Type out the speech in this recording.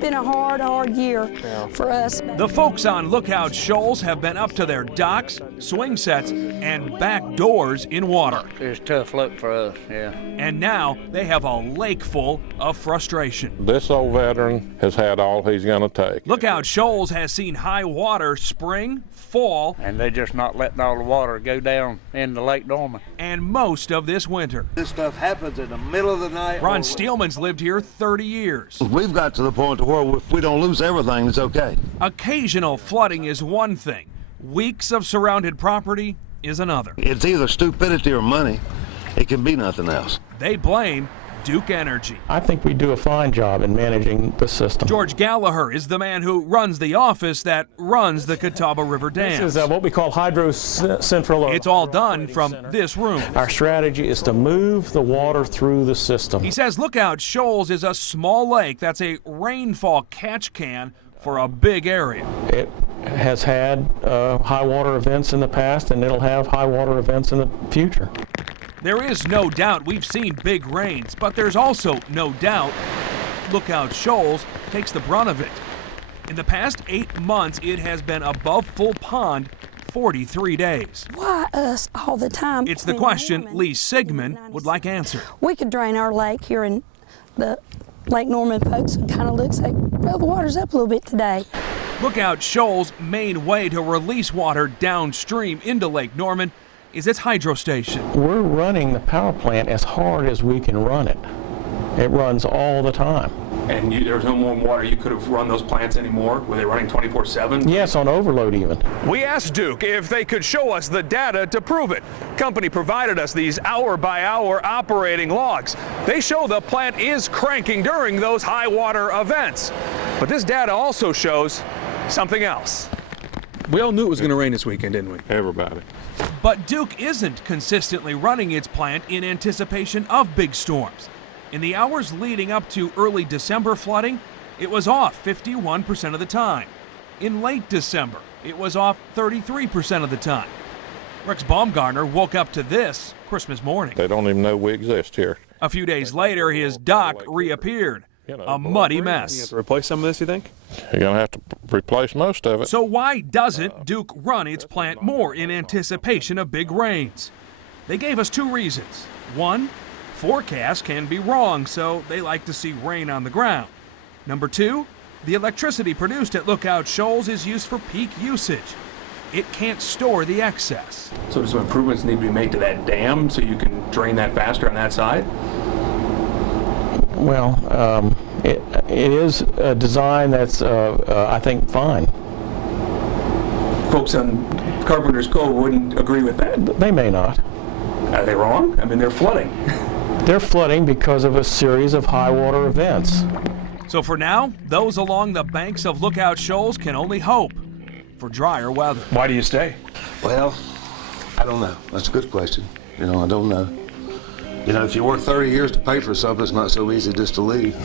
been a hard year for us. The folks on Lookout Shoals have been up to their docks, swing sets, and back doors in water. It's tough luck for us, yeah. And now they have a lake full of frustration. This old veteran has had all he's going to take. Lookout Shoals has seen high water spring, fall, And they're just not letting all the water go down into Lake Norman. and most of this winter. This stuff happens in the middle of the night. Ron Steelman's lived here 30 years. We've got to the point to where if we don't lose everything, it's okay. Occasional flooding is one thing. Weeks of surrounded property is another. It's either stupidity or money. It can be nothing else. They blame Duke Energy. I think we do a fine job in managing the system. George Gallagher is the man who runs the office that runs the Catawba River Dam. This is what we call hydro central. It's all done from this room. Our strategy is to move the water through the system. He says Lookout Shoals is a small lake that's a rainfall catch can for a big area. It has had high water events in the past, and it'll have high water events in the future. There is no doubt we've seen big rains, but there's also no doubt Lookout Shoals takes the brunt of it. In the past 8 months, it has been above full pond 43 days. Why us all the time? It's the question Lee Sigmund would like answered. We could drain our lake here in the Lake Norman folks would kind of look say, well, the water's up a little bit today. Lookout Shoals' main way to release water downstream into Lake Norman is its hydro station. We're running the power plant as hard as we can run it. It runs all the time. And there was no more water. You could have run those plants anymore. Were they running 24/7? Yes, on overload even. We asked Duke if they could show us the data to prove it. Company provided us these hour-by-hour operating logs. They show the plant is cranking during those high water events. But this data also shows something else. We all knew it was going to rain this weekend, didn't we? Everybody. But Duke isn't consistently running its plant in anticipation of big storms. In the hours leading up to early December flooding, it was off 51% of the time. In late December, it was off 33% of the time. Rex Baumgartner woke up to this Christmas morning. They don't even know we exist here. A few days later, his dock reappeared. A muddy You have mess. to replace some of this, you think? You're going to have to replace most of it. So why doesn't Duke run its plant more in anticipation of big rains? They gave us two reasons. One, forecasts can be wrong, so they like to see rain on the ground. Number two, the electricity produced at Lookout Shoals is used for peak usage. It can't store the excess. So do some improvements need to be made to that dam so you can drain that faster on that side? Well, it is a design that's, I think, fine. Folks on Carpenter's Cove wouldn't agree with that. They may not. Are they wrong? I mean, they're flooding. They're flooding because of a series of high water events. So for now, those along the banks of Lookout Shoals can only hope for drier weather. Why do you stay? Well, I don't know. That's a good question. I don't know. If you work 30 years to pay for something, it's not so easy just to leave.